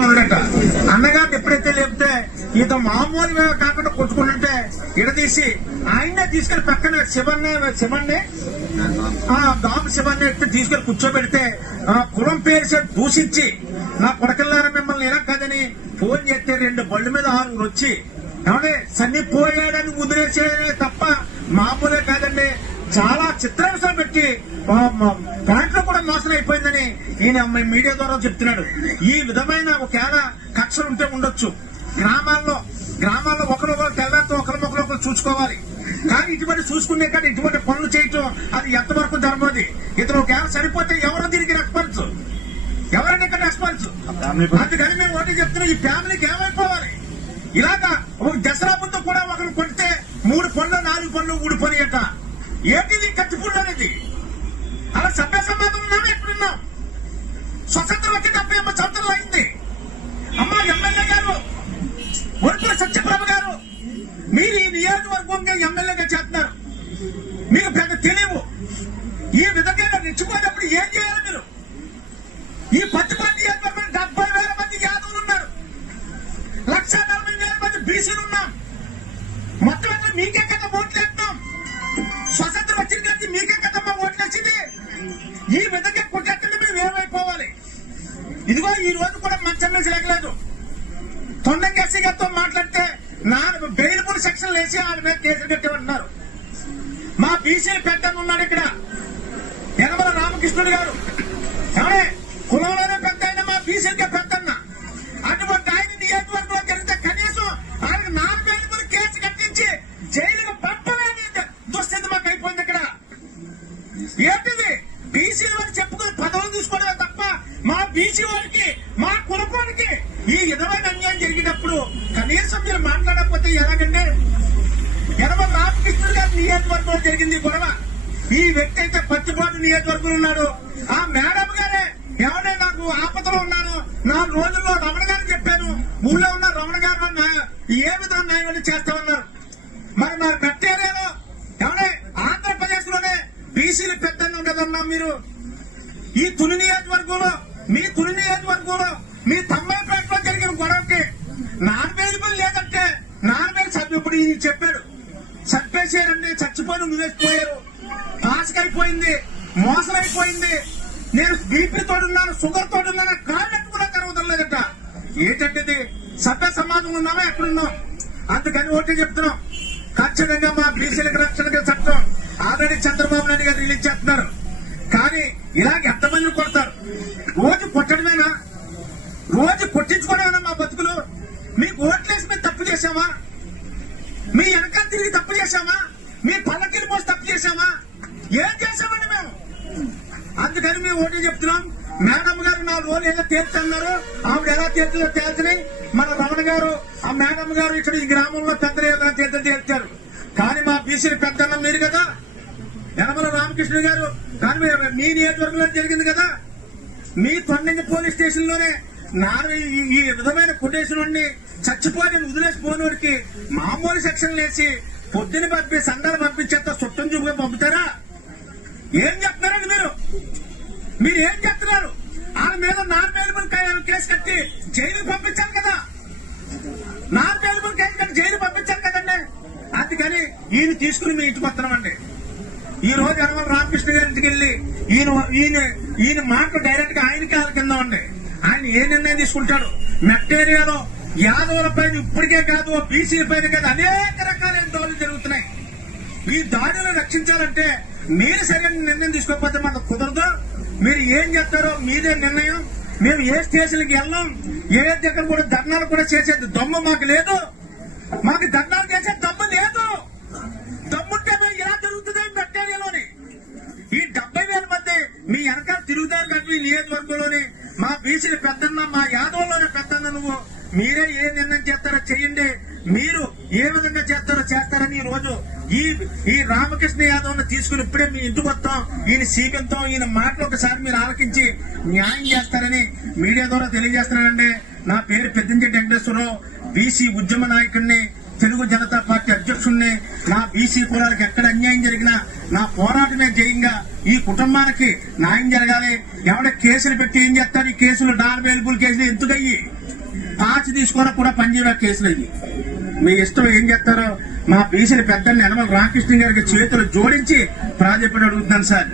మొదలెట్ట అన్నగారిని ఎప్పుడైతే లేపితే ఈత మామూలుగా కాకుండా కొట్టుకుంటుంటే ఇడదీసి ఆయన్నే తీసుకెళ్ళి పక్కన శివన్నే శివన్నే ఆ దాము శివన్నే తీసుకెళ్ళి కూర్చోబెడితే ఆ కులం పేరు దూషించి నా కొడకల్లారా మిమ్మల్ని ఇలా కాదని ఫోన్ చేస్తే రెండు బళ్ళు మీద ఆరుగురు వచ్చి ఏమంటే సన్ని పోయాడని ముదిరేసేదే తప్ప చాలా చిత్రాంశాలు పెట్టి దాంట్లో కూడా మోసం అయిపోయిందని ఈయన మీడియా ద్వారా చెప్తున్నాడు. ఈ విధమైన ఒకవేళ కక్షలు ఉంటే ఉండొచ్చు. గ్రామాల్లో గ్రామాల్లో ఒకరినొకరు తెల్లారితో ఒకరు చూసుకోవాలి. కానీ ఇటువంటి చూసుకునే కానీ ఇటువంటి పనులు చేయటం అది ఎంతవరకు ధర్మది? ఇతను ఒకవేళ సరిపోతే ఎవరో దీనికి రెస్పాన్స్? ఎవరంటే ఇక్కడ రెస్పాన్స్? అందుకని మేము ఒకటి చెప్తున్నాం ఈ ఫ్యామిలీకి ఏమైపోవాలి? ఇలాగా ఒక దసరా ముందు కూడా ఒకరు కొడితే మూడు పనులు మూడు పని అంట ఏంటిది కత్తిపూడి అనేది అలా సభ్య సమాజం ఉన్నాం ఎక్కడున్నాం స్వతంత్రం వచ్చి డెబ్బై ఎనభై సంవత్సరాలు అయింది అమ్మా ఎమ్మెల్యే గారు వరకుల సత్యప్రభ గారు మీరు ఈ నియోజకవర్గంగా ఎమ్మెల్యేగా చేస్తున్నారు మీకు పెద్ద తెలియవు ఈ విధంగా రెచ్చిపోయినప్పుడు ఏం చేయాలి మీరు ఈ పచ్చిపల్లి నియోజకవర్గం డెబ్బై వేల మంది యాదవులు ఉన్నారు లక్ష నలభై వేల మంది బీసీలు ఉన్నాం మొత్తం అంతా మీకే కదా ఓట్లు వేస్తాం. స్వతంత్రం వచ్చిన కానీ మీకే కదమ్మా ఓట్లు వచ్చింది ఈ విధంగా కొట్టేస్తుంటే మేము ఏమైపోవాలి? ఇదిగో ఈ రోజు కూడా మంచం మీద తొండ కేసీ గారితో మాట్లాడితే నా బెయిల్పూర్ సెక్షన్ వేసి వాళ్ళ మీద కేసులు పెట్టమంటున్నారు. మా బీసీ పెద్ద ఉన్నాడు ఇక్కడ. యనమల రామకృష్ణుడు గారు. ఏమడే కులంలోనే పెద్ద ఆయన మా బీసీకే పెద్దన్న అటువంటి ఆయన నియోజకవర్గంలో జరిగితే కనీసం ఆయనకు నాలుగు వేల కేసు కట్టించి జైలుకు పంపలేని దుస్థితి మాకు అయిపోయింది ఇక్కడ ఏంటిది బీసీ వారు చెప్పుకుని పదవులు తీసుకోవడమే తప్ప మా బీసీ వారికి మా కులపానికి ఈ విధమైన అన్యాయం జరిగినప్పుడు కనీసం మీరు మాట్లాడకపోతే ఎలాగండి ఎనభై రామకృష్ణుడు గారి నియోజకవర్గంలో జరిగింది గొడవ. ఈ వ్యక్తి అయితే పచ్చిపాటు నియోజకవర్గంలో ఉన్నాడు. ఆ మేడం గారే ఎవడే నాకు ఆపదలో ఉన్నాను నాలుగు రోజుల్లో రమణ గారు చెప్పాను. ఊళ్ళో ఉన్న రమణ గారు నా- ఏ విధంగా న్యాయం చేస్తామన్నారు. మరి నా మెట్ట ఏరియాలో ఎవడే? ఆంధ్రప్రదేశ్లోనే బీసీలు పెద్దగా ఉండదన్నా మీరు. ఈ తుని నియోజకవర్గంలో మీ తుని నియోజకవర్గంలో మీ తమ్మాయిపేటలో జరిగిన గొడవకి నాన్ వేలుబుల్ లేదంటే నాన్ వేలు సభ్యు ఇప్పుడు ఈయన చెప్పాడు మర్చిపోయి చచ్చిపోయి నువ్వేసిపోయారు పాసుకైపోయింది మోసం అయిపోయింది నేను బీపీ తోడున్నాను షుగర్ తోడున్నాను కాళ్ళకు కూడా కరవడం లేదట. ఏంటంటే సభ్య సమాజం ఉన్నామా ఎక్కడున్నాం అందుకని ఓటే చెప్తున్నాం. ఖచ్చితంగా మా బీసీలకు రక్షణ చట్టం. ఆల్రెడీ చంద్రబాబు నాయుడు గారు రిలీజ్ చేస్తున్నారు. కానీ ఇలాగ ఎంతమంది కొడతారు? రోజు కొట్టడమేనా? రోజు కొట్టించుకోవడమేనా మా బతుకులు? మీకు ఓట్లేసి మేము తప్పు చేశామా? మీ వెనకాల తిరిగి తప్పు చేశామా మీ పల్లకిని పోసి తప్పు చేశామా? ఏం చేశామండి మేము? అందుకని మేము ఓటే చెప్తున్నాం. మేడం గారు నా రోజులు ఏదో తీర్చన్నారు ఆవిడ ఎలా తీర్చలో తేల్చని మన రమణ గారు ఆ మేడం గారు ఇక్కడ ఈ గ్రామంలో పెద్దలు ఎలా తీర్చ తీర్చారు. కానీ మా బీసీ పెద్దన్న మీరు కదా. యనమల రామకృష్ణ గారు కానీ మీ- నియోజకవర్గంలో జరిగింది కదా. మీ తొండంగి పోలీస్ స్టేషన్లోనే నారు ఈ- విధమైన కొటేషన్ చచ్చిపోయిన వదిలేసి వదిలేసిపోయినోడికి మామూలు సెక్షన్ వేసి పొద్దున పంపి సంఘాలు పంపించేంత చుట్టం చూపుగా పంపుతారా? ఏం చెప్తున్నారండి మీరు? మీరు ఏం చెప్తున్నారు? వాళ్ళ మీద నాన్ వేలుబుల్ కేసు కట్టి జైలుకి పంపించాలి కదా. నాన్ వేలుబుల్ కేసు కట్టి జైలు పంపించాలి కదండి. అందుకని ఈయన తీసుకుని మీ ఇంటికి వస్తున్నామండి. ఈ రోజు యనమల రామకృష్ణ గారి ఇంటికి వెళ్ళి ఈయన ఈయన ఈయన మాట డైరెక్ట్గా ఆయన కాల కింద ఉంది ఆయన ఏ నిర్ణయం తీసుకుంటాడు? మెట్ట ఏరియాలో యాదవుల పైన ఇప్పటికే కాదు బీసీ పైన కాదు అనేక రకాల దాడులు జరుగుతున్నాయి. ఈ దాడులను రక్షించాలంటే మీరు సరైన నిర్ణయం తీసుకోకపోతే మనకు కుదరదు. మీరు ఏం చేస్తారో మీదే నిర్ణయం. మేము ఏ స్టేషన్కి వెళ్ళాం ఏ దగ్గర కూడా ధర్నాలు కూడా చేసేది దమ్ము మాకు లేదు. మాకు ధర్నాలు చేసే దమ్ము లేదు. దమ్ముంటే మేము ఇలా జరుగుతుంది మెట్టేరియాలోని ఈ డెబ్బై వేల మంది మీ వెనకాల తిరుగుతారు కానీ నియోజకవర్గంలోని మా బీసీలు పెద్దన్న మా యాదవ్లోనే పెద్దన్న నువ్వు మీరే ఏ నిర్ణయం చేస్తారో చెయ్యండి. మీరు ఏ విధంగా చేస్తారో చేస్తారని ఈ రోజు ఈ ఈ రామకృష్ణ యాదవ్ తీసుకుని ఇప్పుడే మీ ఇంటికి వస్తాం. ఈయన సీకంతో ఈయన మాటలు ఒకసారి మీరు ఆలకించి న్యాయం చేస్తారని మీడియా ద్వారా తెలియజేస్తున్నానండి. నా పేరు పెద్దంచెట్టి వెంకటేశ్వరరావు. బీసీ ఉద్యమ నాయకుడిని తెలుగు జనతా పార్టీ అధ్యక్షుడిని నా బీసీ కులాలకు ఎక్కడ అన్యాయం జరిగినా నా పోరాటమే జయంగా ఈ కుటుంబానికి న్యాయం జరగాలి. ఎవడ కేసులు పెట్టి ఏం చేస్తారు? ఈ కేసులు నాన్ అవైలబుల్ కేసులు ఎందుకయ్యి? పాచి తీసుకోవడం కూడా పనిచేయ కేసులు అయ్యి మీ ఇష్టం ఏం చేస్తారో మా బీసీల పెద్దని యనమల రామకృష్ణ గారికి చేతులు జోడించి ప్రాజెక్టు అడుగుతున్నాను సార్.